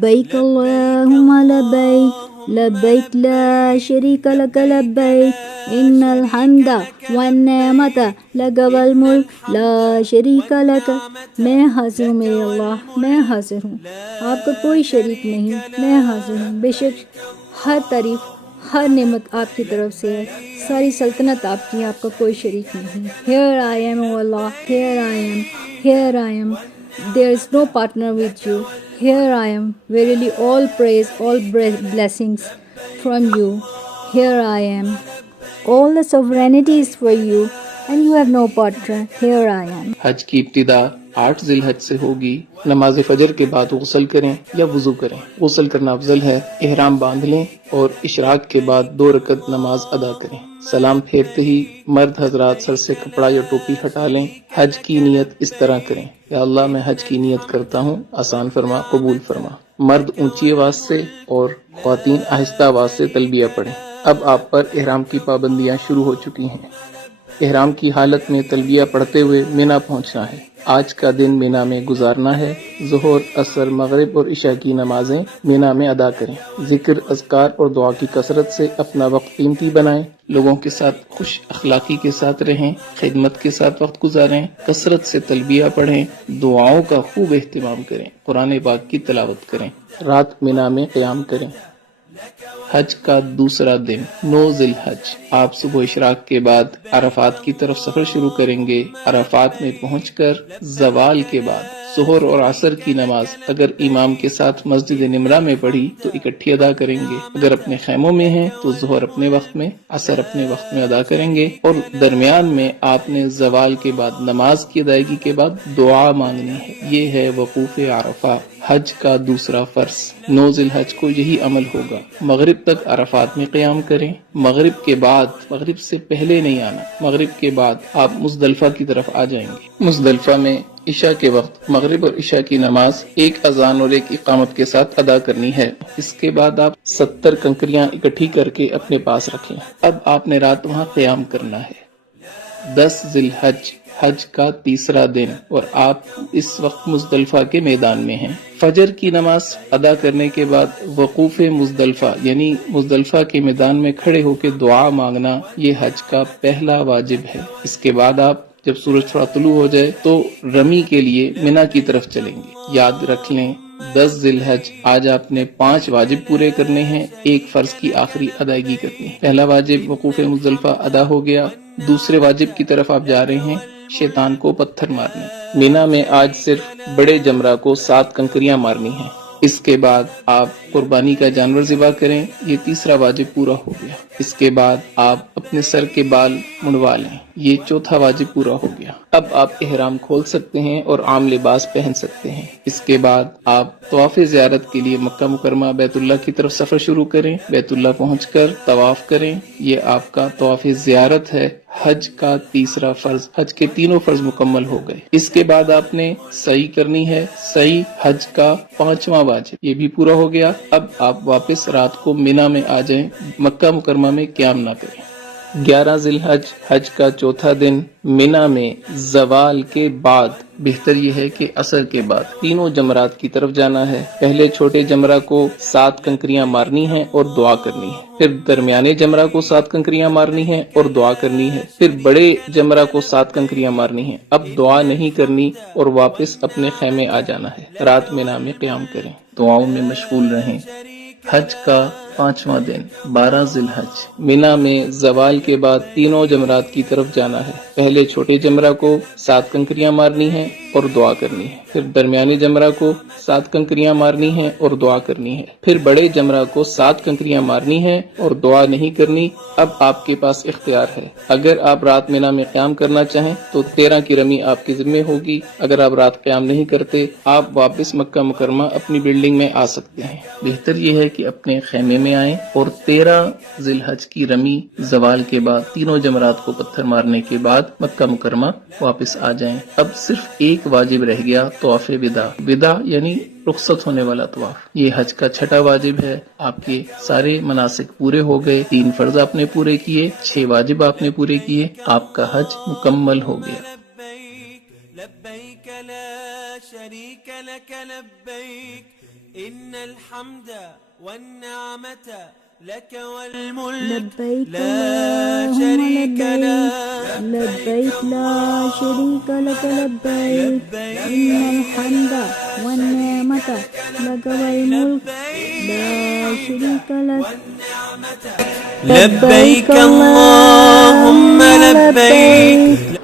لبيك اللهم لبيك لبيك لا شريك لك لبيك إن الحمد والنعمة لك والملك لا شريك لك. میں حاضر ہوں میرے اللہ، میں حاضر ہوں، آپ کا کوئی شریک نہیں، میں حاضر ہوں. بے شک ہر تعریف، ہر نعمت آپ کی طرف سے ہے، ساری سلطنت آپ کی، آپ کا کوئی شریک نہیں. Here I am, O Allah, here I am, here I am. There is no partner with you. Here I am. Verily all praise, all blessings from you. Here I am. All the sovereignty is for you and you have no partner. Here I am. حج کی ابتدا 8 ذی الحج سے ہوگی. نماز فجر کے بعد غسل کریں یا وضو کریں. غسل کرنا افضل ہے. احرام باندھ لیں اور اشراق کے بعد 2 رکعت نماز ادا کریں. سلام پھیرتے ہی مرد حضرات سر سے کپڑا یا ٹوپی ہٹا لیں. حج کی نیت اس طرح کریں: یا اللہ میں حج کی نیت کرتا ہوں، آسان فرما، قبول فرما. مرد اونچی آواز سے اور خواتین آہستہ آواز سے تلبیہ پڑھیں. اب آپ پر احرام کی پابندیاں شروع ہو چکی ہیں. احرام کی حالت میں تلبیہ پڑھتے ہوئے مینا پہنچنا ہے. آج کا دن مینا میں گزارنا ہے. ظہر، عصر، مغرب اور عشاء کی نمازیں مینا میں ادا کریں. ذکر، اذکار اور دعا کی کثرت سے اپنا وقت قیمتی بنائیں. لوگوں کے ساتھ خوش اخلاقی کے ساتھ رہیں. خدمت کے ساتھ وقت گزاریں. کثرت سے تلبیہ پڑھیں. دعاؤں کا خوب اہتمام کریں. قرآن پاک کی تلاوت کریں. رات مینا میں قیام کریں. حج کا دوسرا دن 9 ذی الحج. آپ صبح اشراق کے بعد عرفات کی طرف سفر شروع کریں گے. عرفات میں پہنچ کر زوال کے بعد ظہر اور عصر کی نماز اگر امام کے ساتھ مسجد نمرہ میں پڑھی تو اکٹھی ادا کریں گے. اگر اپنے خیموں میں ہیں تو ظہر اپنے وقت میں، عصر اپنے وقت میں ادا کریں گے. اور درمیان میں آپ نے زوال کے بعد نماز کی ادائیگی کے بعد دعا مانگنی ہے. یہ ہے وقوف عرفہ، حج کا دوسرا فرض. 9 ذی الحج کو یہی عمل ہوگا. مغرب تک عرفات میں قیام کریں. مغرب کے بعد، مغرب سے پہلے نہیں آنا، مغرب کے بعد آپ مزدلفہ کی طرف آ جائیں گے. مزدلفہ میں عشاء کے وقت مغرب اور عشاء کی نماز ایک اذان اور ایک اقامت کے ساتھ ادا کرنی ہے. اس کے بعد آپ 70 کنکریاں اکٹھی کر کے اپنے پاس رکھیں. اب آپ نے رات وہاں قیام کرنا ہے. 10 ذی الحج، حج کا تیسرا دن، اور آپ اس وقت مزدلفہ کے میدان میں ہیں. فجر کی نماز ادا کرنے کے بعد وقوف مزدلفہ یعنی مزدلفہ کے میدان میں کھڑے ہو کے دعا مانگنا یہ حج کا پہلا واجب ہے. اس کے بعد آپ جب سورج تھوڑا طلوع ہو جائے تو رمی کے لیے منا کی طرف چلیں گے. یاد رکھ لیں 10 ذی الحج آج آپ نے 5 واجب پورے کرنے ہیں، ایک فرض کی آخری ادائیگی کرنی ہے. پہلا واجب وقوف مزدلفہ ادا ہو گیا. دوسرے واجب کی طرف آپ جا رہے ہیں، شیطان کو پتھر مارنے. مینا میں آج صرف بڑے جمرہ کو 7 کنکریاں مارنی ہیں. اس کے بعد آپ قربانی کا جانور ذبح کریں. یہ تیسرا واجب پورا ہو گیا. اس کے بعد آپ اپنے سر کے بال منڈوا لیں. یہ چوتھا واجب پورا ہو گیا. اب آپ احرام کھول سکتے ہیں اور عام لباس پہن سکتے ہیں. اس کے بعد آپ طواف زیارت کے لیے مکہ مکرمہ بیت اللہ کی طرف سفر شروع کریں. بیت اللہ پہنچ کر طواف کریں. یہ آپ کا طواف زیارت ہے. حج کا تیسرا فرض، حج کے تینوں فرض مکمل ہو گئے. اس کے بعد آپ نے سعی کرنی ہے. سعی حج کا 5واں واجب، یہ بھی پورا ہو گیا. اب آپ واپس رات کو مینا میں آ جائیں، مکہ مکرمہ میں قیام نہ کریں. 11 ذی الحج، حج کا چوتھا دن، مینا میں زوال کے بعد، بہتر یہ ہے کہ عصر کے بعد، تینوں جمرات کی طرف جانا ہے. پہلے چھوٹے جمرہ کو 7 کنکریاں مارنی ہیں اور دعا کرنی ہے. پھر درمیانے جمرہ کو 7 کنکریاں مارنی ہیں اور دعا کرنی ہے. پھر بڑے جمرہ کو 7 کنکریاں مارنی ہیں. اب دعا نہیں کرنی اور واپس اپنے خیمے آ جانا ہے. رات مینا میں قیام کریں، دعاؤں میں مشغول رہیں. حج کا 5واں دن 12 ذی الحج، مینا میں زوال کے بعد تینوں جمرات کی طرف جانا ہے. پہلے چھوٹے جمرہ کو 7 کنکریاں مارنی ہیں اور دعا کرنی ہے. پھر درمیانے جمرہ کو 7 کنکریاں مارنی ہیں اور دعا کرنی ہے. پھر بڑے جمرہ کو 7 کنکریاں مارنی ہیں اور دعا نہیں کرنی. اب آپ کے پاس اختیار ہے. اگر آپ رات مینا میں قیام کرنا چاہیں تو 13 کی رمی آپ کے ذمہ ہوگی. اگر آپ رات قیام نہیں کرتے، آپ واپس مکہ مکرمہ اپنی بلڈنگ میں آ سکتے ہیں. بہتر یہ ہے کہ اپنے خیمے میں آئیں اور 13 ذی الحج کی رمی زوال کے بعد تینوں جمرات کو پتھر مارنے کے بعد مکہ مکرمہ واپس آ جائیں. اب صرف ایک واجب رہ گیا، طواف وداع. وداع یعنی رخصت ہونے والا طواف. یہ حج کا 6واں واجب ہے. آپ کے سارے مناسک پورے ہو گئے. 3 فرض آپ نے پورے کیے، 6 واجب آپ نے پورے کیے. آپ کا حج مکمل ہو گیا. لبيك لا شريك لك لبيك إن الحمد والنعمة لك والملك لبيك لا اللهم شريك لك لبيك لا شريك لك لبيك إن الحمد والنعمة لك والملك لا شريك لك لبيك اللهم لبيك